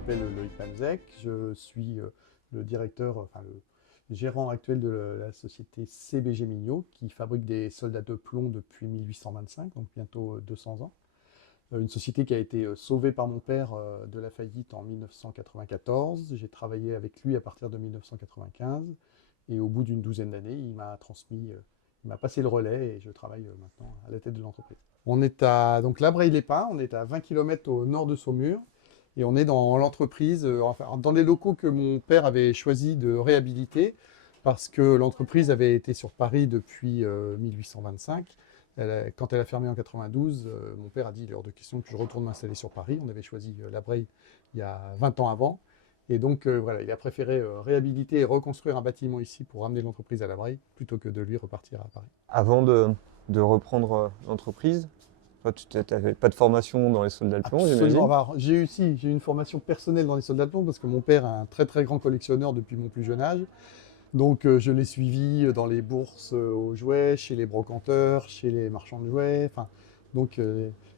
m'appelle Loïc Pamzek, je suis le directeur, enfin le gérant actuel de la société CBG Mignot, qui fabrique des soldats de plomb depuis 1825, donc bientôt 200 ans. Une société qui a été sauvée par mon père de la faillite en 1994. J'ai travaillé avec lui à partir de 1995 et au bout d'une douzaine d'années, il m'a transmis, il m'a passé le relais et je travaille maintenant à la tête de l'entreprise. On est à donc Labreuil-les-Pins, on est à 20 km au nord de Saumur et on est dans l'entreprise, enfin, dans les locaux que mon père avait choisi de réhabiliter parce que l'entreprise avait été sur Paris depuis 1825. Quand elle a fermé en 92, mon père a dit il est hors de question que je retourne m'installer sur Paris. On avait choisi Labreuil il y a 20 ans avant. Et donc voilà, il a préféré réhabiliter et reconstruire un bâtiment ici pour ramener l'entreprise à Labreuil plutôt que de lui repartir à Paris. Avant de reprendre l'entreprise, toi, tu n'avais pas de formation dans les soldats de plomb, j'imagine? Absolument. Alors, j'ai une formation personnelle dans les soldats de plomb parce que mon père est un très très grand collectionneur depuis mon plus jeune âge. Donc je l'ai suivi dans les bourses aux jouets, chez les brocanteurs, chez les marchands de jouets. Enfin, donc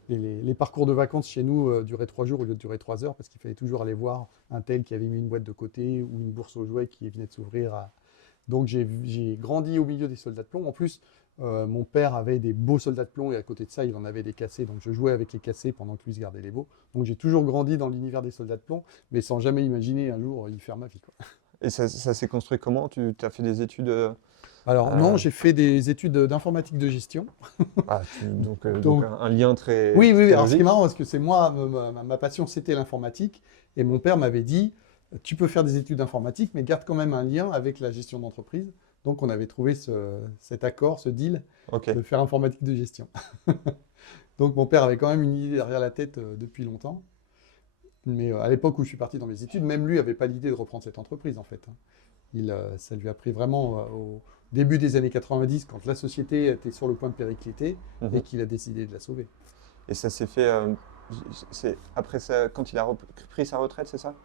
les parcours de vacances chez nous duraient 3 jours au lieu de durer 3 heures parce qu'il fallait toujours aller voir un tel qui avait mis une boîte de côté ou une bourse aux jouets qui venait de s'ouvrir. Donc j'ai grandi au milieu des soldats de plomb. En plus, mon père avait des beaux soldats de plomb et à côté de ça, il en avait des cassés. Donc je jouais avec les cassés pendant que lui se gardait les beaux. Donc j'ai toujours grandi dans l'univers des soldats de plomb, mais sans jamais imaginer un jour y faire ma vie, quoi. Et ça s'est construit comment? Tu as fait des études Alors non, j'ai fait des études d'informatique de gestion. donc un lien très, Oui, oui, oui. très Alors ce qui est logique. marrant, parce que c'est moi, ma passion, c'était l'informatique. Et mon père m'avait dit, tu peux faire des études d'informatique, mais garde quand même un lien avec la gestion d'entreprise. Donc on avait trouvé cet accord, ce deal, Ok. de faire informatique de gestion. Donc mon père avait quand même une idée derrière la tête depuis longtemps. Mais à l'époque où je suis parti dans mes études, même lui n'avait pas l'idée de reprendre cette entreprise, en fait. Ça lui a pris vraiment au début des années 90, quand la société était sur le point de péricliter, et Mhm. qu'il a décidé de la sauver. Et ça s'est fait c'est après ça, quand il a pris sa retraite, c'est ça?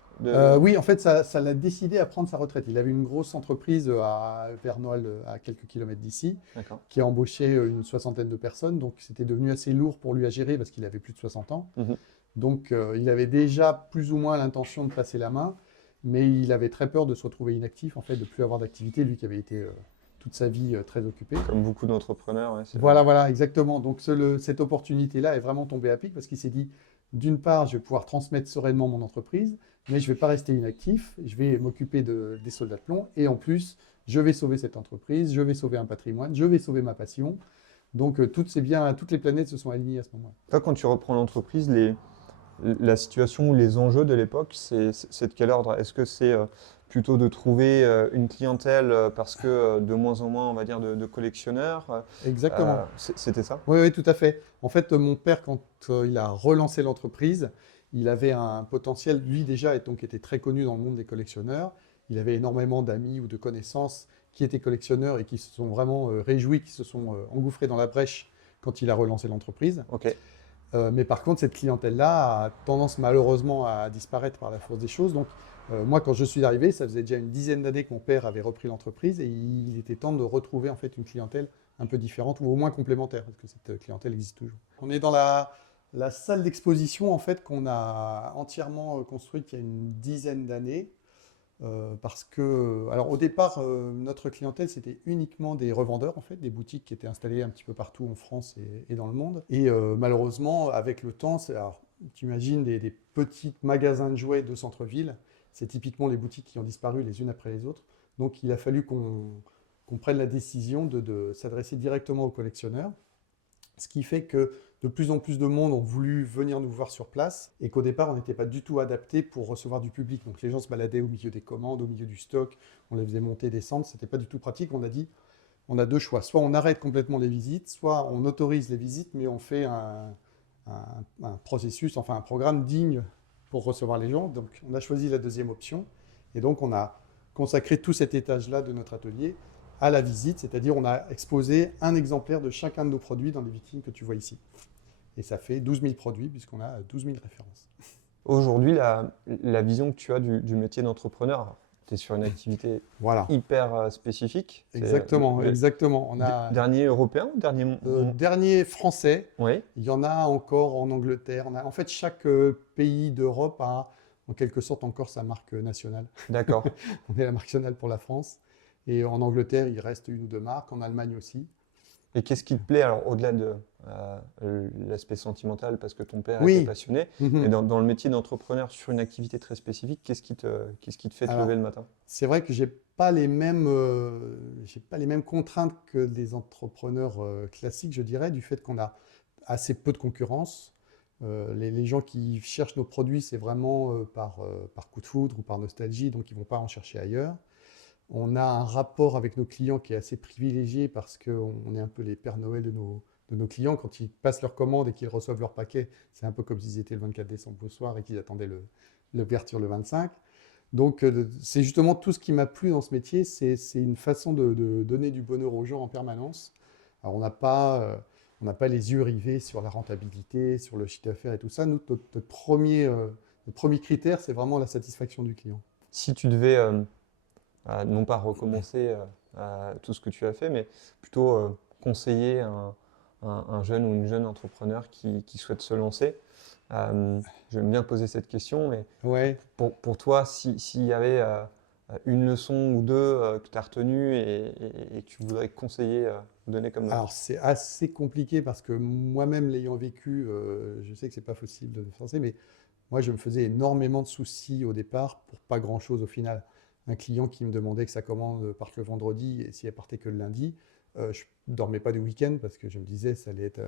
Oui, en fait, ça l'a décidé à prendre sa retraite. Il avait une grosse entreprise à Vernol, à quelques kilomètres d'ici, D'accord. qui a embauché une soixantaine de personnes. Donc, c'était devenu assez lourd pour lui à gérer parce qu'il avait plus de 60 ans. Mhm. Donc, il avait déjà plus ou moins l'intention de passer la main, mais il avait très peur de se retrouver inactif, en fait, de plus avoir d'activité, lui qui avait été toute sa vie très occupé. Comme beaucoup d'entrepreneurs, ouais, c'est vrai. Voilà, voilà, exactement. Donc, cette opportunité-là est vraiment tombée à pic parce qu'il s'est dit, d'une part, je vais pouvoir transmettre sereinement mon entreprise, mais je ne vais pas rester inactif, je vais m'occuper des soldats de plomb, et en plus, je vais sauver cette entreprise, je vais sauver un patrimoine, je vais sauver ma passion. Donc, toutes les planètes se sont alignées à ce moment-là. Toi, quand tu reprends l'entreprise, la situation ou les enjeux de l'époque, c'est de quel ordre? Est-ce que c'est plutôt de trouver une clientèle parce que de moins en moins, on va dire, de collectionneurs? Exactement. C'était ça? Oui, oui, tout à fait. En fait, mon père, quand il a relancé l'entreprise, il avait un potentiel, lui déjà, et donc était très connu dans le monde des collectionneurs. Il avait énormément d'amis ou de connaissances qui étaient collectionneurs et qui se sont vraiment réjouis, qui se sont engouffrés dans la brèche quand il a relancé l'entreprise. Ok. Mais par contre, cette clientèle-là a tendance malheureusement à disparaître par la force des choses. Donc, moi, quand je suis arrivé, ça faisait déjà une dizaine d'années que mon père avait repris l'entreprise et il était temps de retrouver en fait une clientèle un peu différente ou au moins complémentaire, parce que cette clientèle existe toujours. On est dans la salle d'exposition en fait qu'on a entièrement construite il y a une dizaine d'années. Parce que, alors au départ, notre clientèle, c'était uniquement des revendeurs, en fait, des boutiques qui étaient installées un petit peu partout en France et dans le monde. Et malheureusement, avec le temps, alors, tu imagines des petits magasins de jouets de centre-ville, c'est typiquement les boutiques qui ont disparu les unes après les autres. Donc il a fallu qu'on prenne la décision de s'adresser directement aux collectionneurs. Ce qui fait que de plus en plus de monde ont voulu venir nous voir sur place et qu'au départ, on n'était pas du tout adapté pour recevoir du public. Donc les gens se baladaient au milieu des commandes, au milieu du stock, on les faisait monter, descendre, ce n'était pas du tout pratique. On a dit, on a deux choix. Soit on arrête complètement les visites, soit on autorise les visites, mais on fait un processus, enfin un programme digne pour recevoir les gens. Donc on a choisi la deuxième option et donc on a consacré tout cet étage-là de notre atelier à la visite, c'est-à-dire on a exposé un exemplaire de chacun de nos produits dans les vitrines que tu vois ici. Et ça fait 12 000 produits puisqu'on a 12 000 références. Aujourd'hui, la vision que tu as du métier d'entrepreneur, tu es sur une activité Voilà. hyper spécifique. Exactement, exactement. On a dernier européen, dernier... dernier français. Oui. Il y en a encore en Angleterre. En fait, chaque pays d'Europe a en quelque sorte encore sa marque nationale. D'accord. On est la marque nationale pour la France. Et en Angleterre, il reste une ou deux marques, en Allemagne aussi. Et qu'est-ce qui te plaît, alors au-delà de l'aspect sentimental, parce que ton père était Oui. passionné, mais Mhm. dans le métier d'entrepreneur sur une activité très spécifique, qu'est-ce qui te fait te lever Alors, le matin? c'est vrai que j'ai pas les mêmes contraintes que des entrepreneurs classiques, je dirais, du fait qu'on a assez peu de concurrence. Les gens qui cherchent nos produits, c'est vraiment par coup de foudre ou par nostalgie, donc ils ne vont pas en chercher ailleurs. On a un rapport avec nos clients qui est assez privilégié parce qu'on est un peu les Pères Noël de nos clients. Quand ils passent leur commande et qu'ils reçoivent leur paquet, c'est un peu comme s'ils étaient le 24 décembre au soir et qu'ils attendaient l'ouverture le 25. Donc, c'est justement tout ce qui m'a plu dans ce métier, c'est une façon de donner du bonheur aux gens en permanence. Alors, on n'a pas les yeux rivés sur la rentabilité, sur le chiffre d'affaires et tout ça. Nous, notre premier critère, c'est vraiment la satisfaction du client. Si tu devais, non pas recommencer tout ce que tu as fait, mais plutôt conseiller un jeune ou une jeune entrepreneur qui souhaite se lancer, j'aime bien poser cette question, mais Ouais. pour toi, s'il y avait une leçon ou deux que tu as retenues et que tu voudrais conseiller, donner comme Alors, c'est assez compliqué parce que moi-même, l'ayant vécu, je sais que c'est pas possible de faire ça, mais moi, je me faisais énormément de soucis au départ pour pas grand-chose au final. Un client qui me demandait que sa commande parte le vendredi et si elle partait que le lundi, je ne dormais pas du week-end parce que je me disais ça allait être,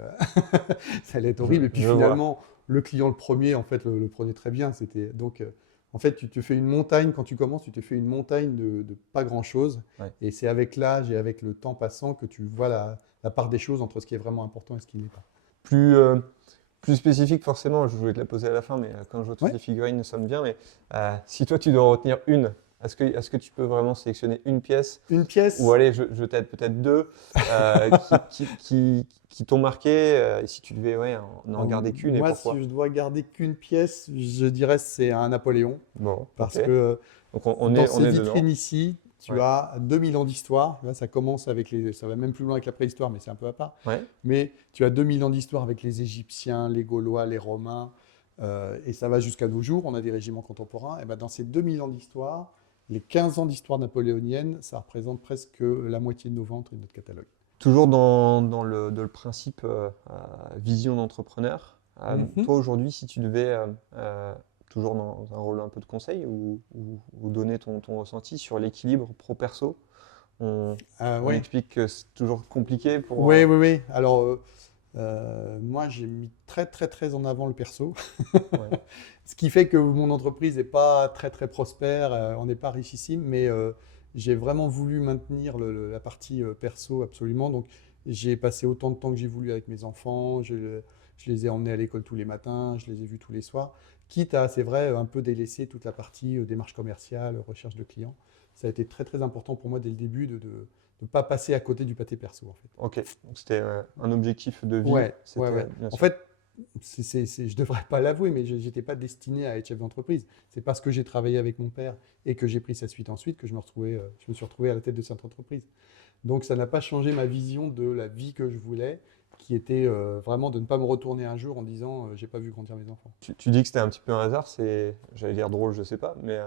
ça allait être je, horrible. Et puis je vois. finalement, le client le premier, en fait, le prenait très bien. Donc, en fait, tu te fais une montagne quand tu commences, tu te fais une montagne de pas grand-chose. Ouais. Et c'est avec l'âge et avec le temps passant que tu vois la part des choses entre ce qui est vraiment important et ce qui n'est pas. Plus, plus spécifique, forcément, je voulais te la poser à la fin, mais quand je vois toutes Ouais. les figurines, ça me vient. Mais si toi, tu dois retenir une, est-ce que tu peux vraiment sélectionner une pièce Une ou pièce. allez, je t'aide peut-être deux qui t'ont marqué et si tu devais ouais, en garder qu'une et Moi, si pourquoi? je dois garder qu'une pièce, je dirais que c'est un Napoléon. Bon, ok. Parce que Donc dans on ces est vitrines dedans. ici, tu Ouais. as 2000 ans d'histoire. Là, ça commence avec ça va même plus loin avec la préhistoire, mais c'est un peu à part. Ouais. Mais tu as 2000 ans d'histoire avec les Égyptiens, les Gaulois, les Romains, et ça va jusqu'à nos jours. On a des régiments contemporains. Et ben, dans ces 2000 ans d'histoire, les 15 ans d'histoire napoléonienne, ça représente presque la moitié de nos ventes et de notre catalogue. Toujours dans le principe vision d'entrepreneur, Mhm. toi aujourd'hui, si tu devais, toujours dans un rôle un peu de conseil ou donner ton ressenti sur l'équilibre pro-perso, on Ouais. explique que c'est toujours compliqué pour... Oui, oui, oui. Alors, moi, j'ai mis très, très, très en avant le perso. Ouais, Ce qui fait que mon entreprise n'est pas très, très prospère, on n'est pas richissime, mais j'ai vraiment voulu maintenir la partie perso absolument. Donc, j'ai passé autant de temps que j'ai voulu avec mes enfants, je les ai emmenés à l'école tous les matins, je les ai vus tous les soirs, quitte à, c'est vrai, un peu délaisser toute la partie démarche commerciale, recherche de clients. Ça a été très, très important pour moi dès le début de ne pas passer à côté du pâté perso, en fait. ok. Donc c'était un objectif de vie, Ouais, ouais, c'était ouais. bien En sûr. fait, je devrais pas l'avouer, mais je n'étais pas destiné à être chef d'entreprise. C'est parce que j'ai travaillé avec mon père et que j'ai pris sa suite ensuite que je me suis retrouvé à la tête de cette entreprise. Donc ça n'a pas changé ma vision de la vie que je voulais, qui était vraiment de ne pas me retourner un jour en disant j'ai pas vu grandir mes enfants. Tu dis que c'était un petit peu un hasard, j'allais dire drôle, je sais pas, mais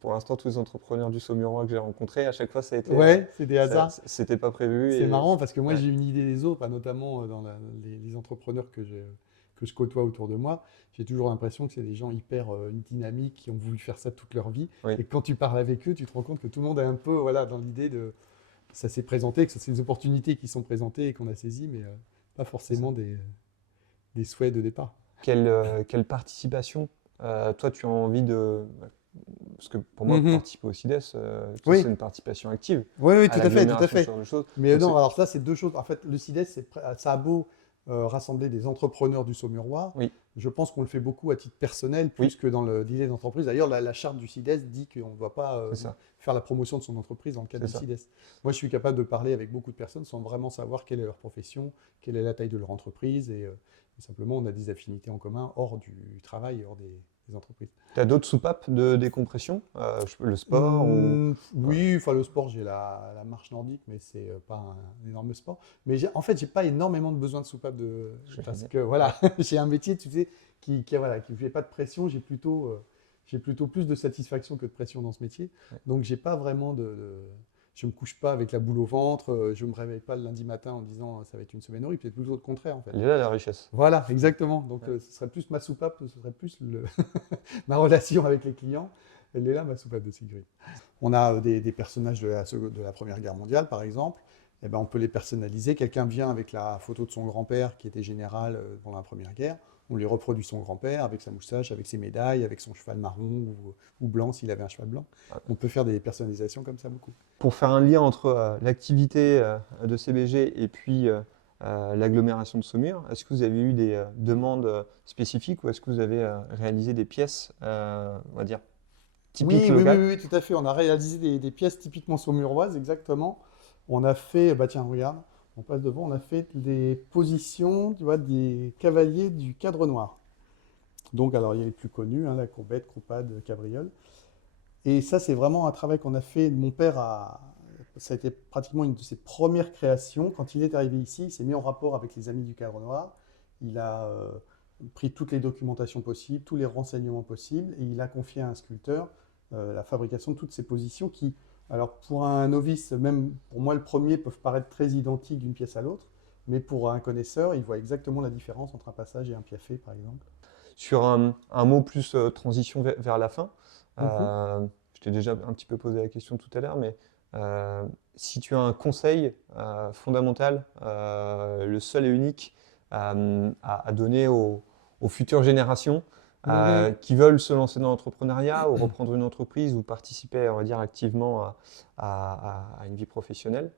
pour l'instant, tous les entrepreneurs du Saumurois que j'ai rencontrés, à chaque fois, ça a été, Ouais, c'est des hasards. c'était pas prévu C'est et marrant parce que moi ouais, j'ai une idée des autres, notamment dans les entrepreneurs que je côtoie autour de moi. J'ai toujours l'impression que c'est des gens hyper dynamiques qui ont voulu faire ça toute leur vie. oui, Et quand tu parles avec eux, tu te rends compte que tout le monde est un peu voilà, dans l'idée de ça s'est présenté, que c'est des opportunités qui sont présentées et qu'on a saisies, mais pas c'est ça. forcément des souhaits de départ. Quelle participation, toi, tu as envie de... Parce que pour moi, Mhm. participer au CIDES, toi, c'est Oui, une participation active oui, oui, à tout à fait, tout à l'agglomération, ce fait. genre de choses. Mais Donc non, c'est... alors ça, c'est deux choses. En fait, le CIDES, ça a beau rassembler des entrepreneurs du Saumurois. Oui, Je pense qu'on le fait beaucoup à titre personnel, plus oui, que dans l'idée d'entreprise. D'ailleurs, la charte du CIDES dit qu'on ne doit pas c'est ça, faire la promotion de son entreprise dans le cadre c'est du ça. CIDES. Moi, je suis capable de parler avec beaucoup de personnes sans vraiment savoir quelle est leur profession, quelle est la taille de leur entreprise, et simplement, on a des affinités en commun hors du travail, hors des entreprises. Tu as d'autres soupapes de décompression, le sport ou... ouais, Oui, enfin le sport, j'ai la marche nordique, mais c'est pas un énorme sport. Mais en fait, j'ai pas énormément de besoin de soupape je fais parce bien. que Ouais, voilà, j'ai un métier, tu sais, voilà, qui ne fait pas de pression. J'ai plutôt, j'ai plutôt plus de satisfaction que de pression dans ce métier. Ouais. Donc, j'ai pas vraiment je me couche pas avec la boule au ventre, je me réveille pas le lundi matin en disant ça va être une semaine horrible, c'est plutôt le contraire en fait. Il est là la richesse. Voilà, exactement. Donc, Ouais. ce serait plus ma soupape, ce serait plus ma relation avec les clients. Elle est là, ma soupape de sécurité. On a des personnages de la Première Guerre mondiale, par exemple. Eh ben, on peut les personnaliser. Quelqu'un vient avec la photo de son grand-père qui était général pendant la Première Guerre. On lui reproduit son grand-père avec sa moustache, avec ses médailles, avec son cheval marron ou blanc s'il avait un cheval blanc. On peut faire des personnalisations comme ça beaucoup. Pour faire un lien entre l'activité de CBG et puis l'agglomération de Saumur, est-ce que vous avez eu des demandes spécifiques ou est-ce que vous avez réalisé des pièces, on va dire, typiques locales? Oui, tout à fait. On a réalisé des pièces typiquement saumuroises, exactement. On a fait, bah tiens, regarde, on passe devant, on a fait des positions, tu vois, des cavaliers du Cadre Noir. Donc, alors, il y a les plus connus, hein, la courbette, croupade, cabriole. Et ça, c'est vraiment un travail qu'on a fait. Ça a été pratiquement une de ses premières créations. Quand il est arrivé ici, il s'est mis en rapport avec les Amis du Cadre Noir. Il a pris toutes les documentations possibles, tous les renseignements possibles, et il a confié à un sculpteur la fabrication de toutes ces positions qui, alors pour un novice, même pour moi le premier, peuvent paraître très identiques d'une pièce à l'autre, mais pour un connaisseur, il voit exactement la différence entre un passage et un piafé, par exemple. Sur un mot plus transition vers la fin, Mhm. je t'ai déjà un petit peu posé la question tout à l'heure, mais si tu as un conseil fondamental, le seul et unique à donner aux futures générations Mhm. qui veulent se lancer dans l'entrepreneuriat ou reprendre une entreprise ou participer, on va dire, activement à une vie professionnelle,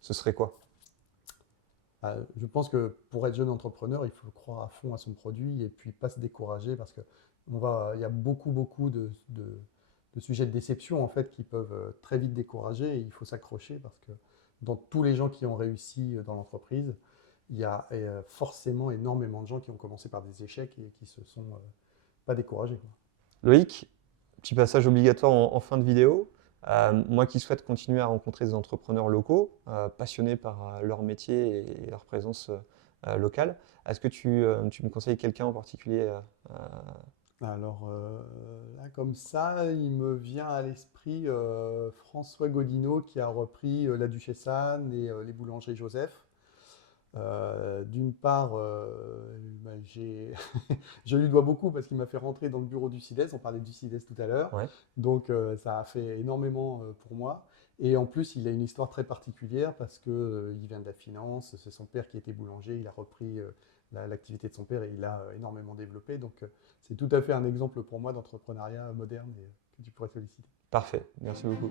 ce serait quoi? Je pense que pour être jeune entrepreneur, il faut croire à fond à son produit et puis pas se décourager parce que il y a beaucoup de sujets de déception en fait qui peuvent très vite décourager et il faut s'accrocher parce que dans tous les gens qui ont réussi dans l'entreprise, il y a forcément énormément de gens qui ont commencé par des échecs et qui se sont pas découragés, quoi. Loïc, petit passage obligatoire en fin de vidéo. Moi qui souhaite continuer à rencontrer des entrepreneurs locaux, passionnés par leur métier et leur présence locale, est-ce que tu me conseilles quelqu'un en particulier Alors là, comme ça, il me vient à l'esprit François Godineau qui a repris la Duchesse Anne et les boulangeries Joseph. D'une part, je lui dois beaucoup parce qu'il m'a fait rentrer dans le bureau du CIDES. On parlait du CIDES tout à l'heure. Ouais. Donc ça a fait énormément pour moi. Et en plus, il a une histoire très particulière parce que il vient de la finance. C'est son père qui était boulanger. Il a repris l'activité de son père et il a énormément développé. Donc c'est tout à fait un exemple pour moi d'entrepreneuriat moderne et, que tu pourrais solliciter. Parfait, merci beaucoup.